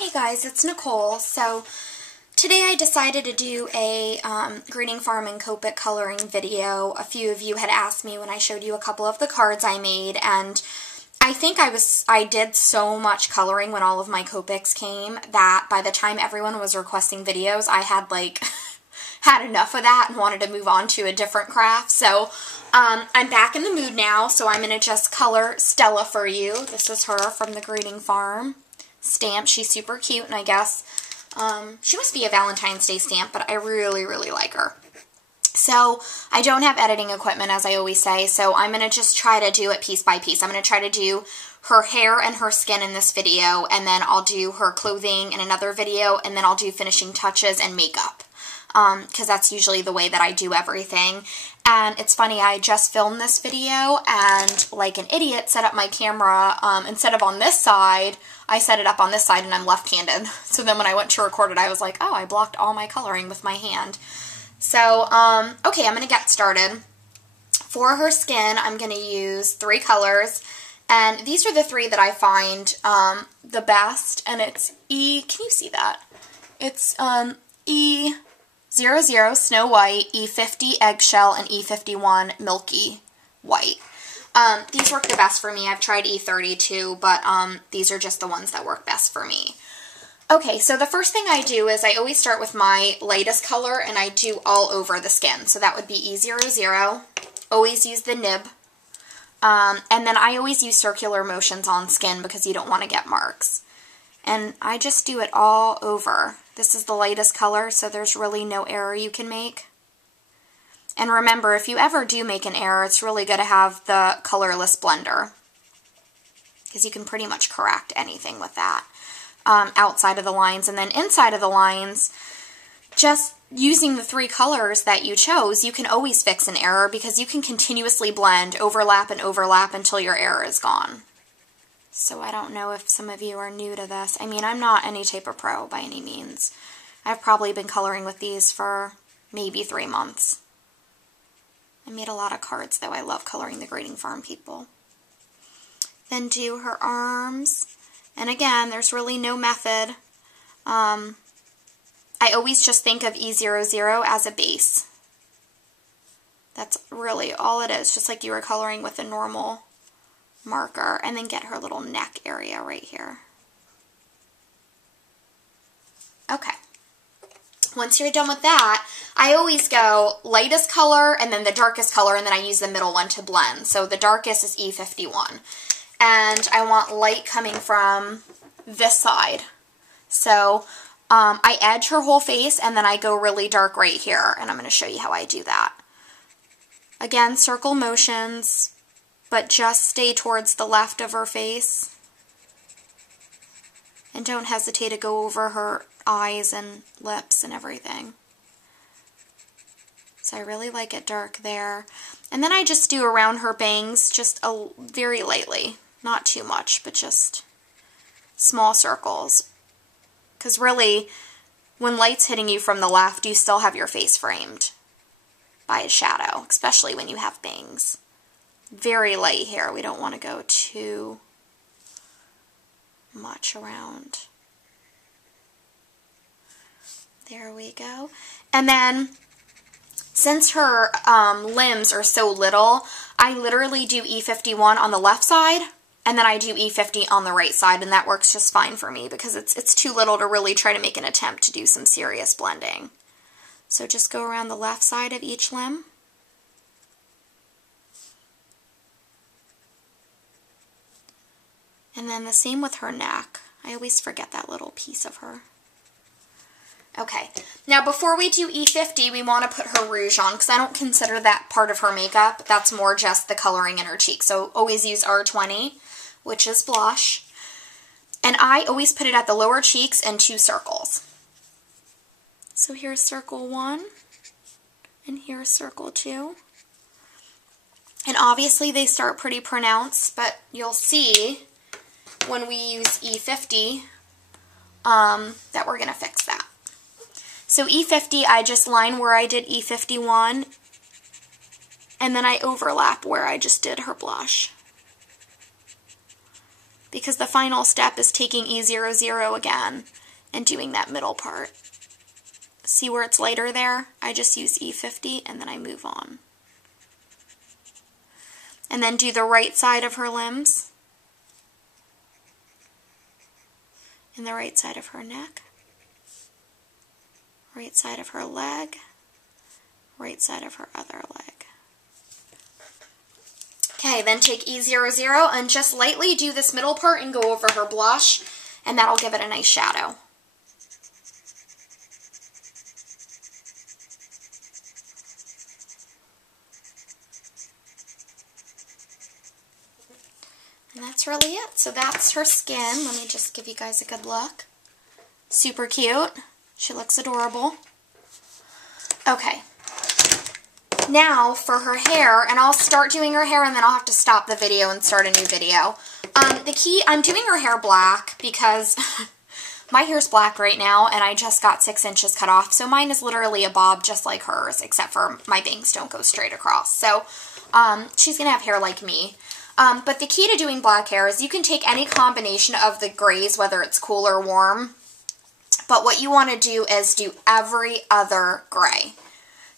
Hey guys, it's Nicole. So today I decided to do a Greeting Farm and Copic coloring video. A few of you had asked me when I showed you a couple of the cards I made, and I think I did so much coloring when all of my Copics came that by the time everyone was requesting videos, I had like had enough of that and wanted to move on to a different craft. So I'm back in the mood now, so I'm going to just color Stella for you. This is her from the Greeting Farm stamp. She's super cute, and I guess she must be a Valentine's Day stamp, but I really, really like her. So I don't have editing equipment, as I always say, so I'm going to just try to do it piece by piece. I'm going to try to do her hair and her skin in this video, and then I'll do her clothing in another video, and then I'll do finishing touches and makeup, because that's usually the way that I do everything. And it's funny, I just filmed this video, and like an idiot set up my camera, instead of on this side, I set it up on this side, and I'm left-handed. So then when I went to record it, I was like, oh, I blocked all my coloring with my hand. So, okay, I'm going to get started. For her skin, I'm going to use 3 colors, and these are the 3 that I find the best, and it's can you see that? It's E00 Snow White, E50 Eggshell, and E51 Milky White. These work the best for me. I've tried E30 too, but these are just the ones that work best for me. Okay, so the first thing I do is I always start with my lightest color, and I do all over the skin. So that would be E00. Always use the nib. And then I always use circular motions on skin because you don't want to get marks. And I just do it all over. This is the lightest color, so there's really no error you can make. And remember, if you ever do make an error, it's really good to have the colorless blender, because you can pretty much correct anything with that. Outside of the lines, and then inside of the lines, just using the 3 colors that you chose, you can always fix an error because you can continuously blend, overlap, and overlap until your error is gone. So I don't know if some of you are new to this. I mean, I'm not any type of pro by any means. I've probably been coloring with these for maybe 3 months. I made a lot of cards, though. I love coloring the Greeting Farm people. Then do her arms. And again, there's really no method. I always just think of E00 as a base. That's really all it is, just like you were coloring with a normal marker. And then get her little neck area right here. Okay. Once you're done with that, I always go lightest color and then the darkest color, and then I use the middle one to blend. So the darkest is E51. And I want light coming from this side. So I edge her whole face, and then I go really dark right here. And I'm going to show you how I do that. Again, circle motions, but just stay towards the left of her face. And don't hesitate to go over her eyes and lips and everything. So I really like it dark there. And then I just do around her bangs, just very lightly. Not too much, but just small circles. Because really, when light's hitting you from the left, you still have your face framed by a shadow, especially when you have bangs. Very light here. We don't want to go too much around. There we go. And then, since her limbs are so little, I literally do E51 on the left side, and then I do E50 on the right side, and that works just fine for me because it's too little to really try to make an attempt to do some serious blending. So just go around the left side of each limb. And then the same with her neck. I always forget that little piece of her. Okay, now before we do E50, we want to put her rouge on, because I don't consider that part of her makeup. That's more just the coloring in her cheeks. So always use R20, which is blush. And I always put it at the lower cheeks in 2 circles. So here's circle 1, and here's circle 2. And obviously they start pretty pronounced, but you'll see when we use E50 that we're going to fix that. So E50, I just line where I did E51, and then I overlap where I just did her blush. because the final step is taking E00 again and doing that middle part. See where it's lighter there? I just use E50 and then I move on. And then do the right side of her limbs and the right side of her neck, right side of her leg, right side of her other leg. Okay, then take E00 and just lightly do this middle part and go over her blush, and that'll give it a nice shadow. And that's really it. So that's her skin. Let me just give you guys a good look. Super cute. She looks adorable. Okay. Now for her hair, and I'll start doing her hair and then I'll have to stop the video and start a new video. The key, I'm doing her hair black because my hair's black right now and I just got 6 inches cut off. So mine is literally a bob just like hers, except for my bangs don't go straight across. So she's going to have hair like me. But the key to doing black hair is you can take any combination of the grays, whether it's cool or warm. But what you want to do is do every other gray.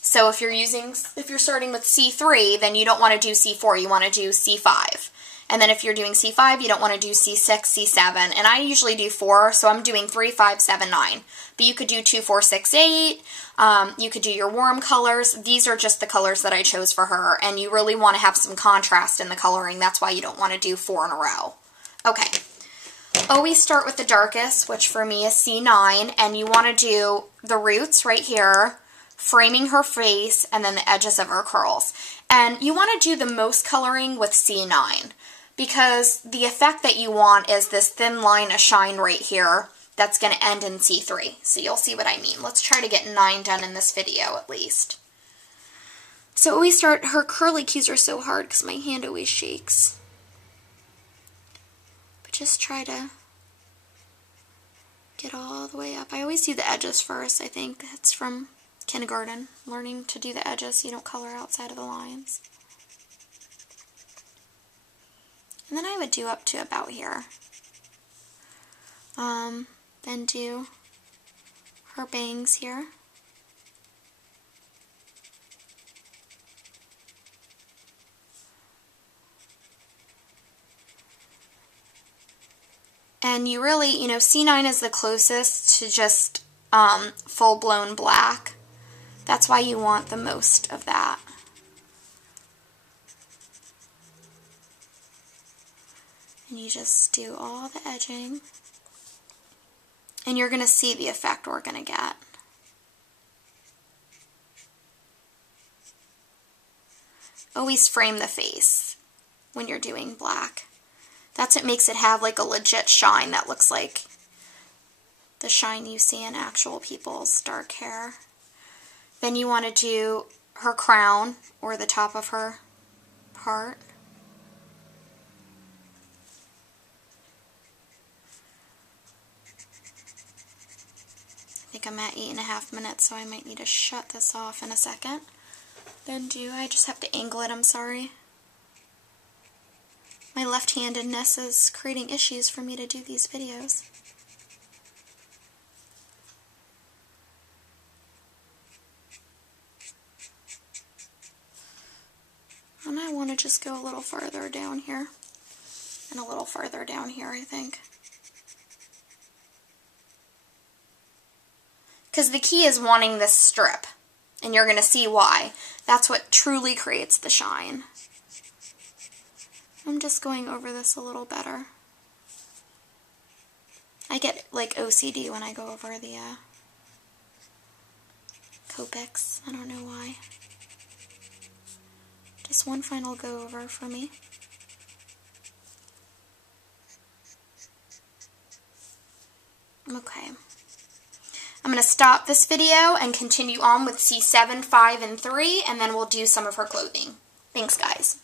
So if you're starting with C3, then you don't want to do C4, you want to do C5. And then if you're doing C5, you don't want to do C6, C7. And I usually do 4, so I'm doing 3, 5, 7, 9. But you could do 2, 4, 6, 8. You could do your warm colors. These are just the colors that I chose for her. And you really want to have some contrast in the coloring. That's why you don't want to do 4 in a row. Okay. Always start with the darkest, which for me is C9. And you want to do the roots right here, framing her face, and then the edges of her curls. And you want to do the most coloring with C9 because the effect that you want is this thin line of shine right here that's going to end in C3. So you'll see what I mean. Let's try to get 9 done in this video at least. So always start, her curly cues are so hard because my hand always shakes. But just try to get all the way up. I always do the edges first. I think it's from kindergarten, learning to do the edges so you don't color outside of the lines. And then I would do up to about here. Then do her bangs here. And you really, you know, C9 is the closest to just full-blown black. That's why you want the most of that. And you just do all the edging. And you're going to see the effect we're going to get. Always frame the face when you're doing black. That's what makes it have like a legit shine that looks like the shine you see in actual people's dark hair. Then you want to do her crown, or the top of her part. I think I'm at 8.5 minutes, so I might need to shut this off in a second. Then I just have to angle it, I'm sorry. My left-handedness is creating issues for me to do these videos. And I want to just go a little farther down here. And a little farther down here, I think. Because the key is wanting this strip. And you're going to see why. That's what truly creates the shine. I'm just going over this a little better. I get like OCD when I go over the Copics. I don't know why. Just one final go over for me. Okay. I'm going to stop this video and continue on with C7, 5, and 3, and then we'll do some of her clothing. Thanks, guys.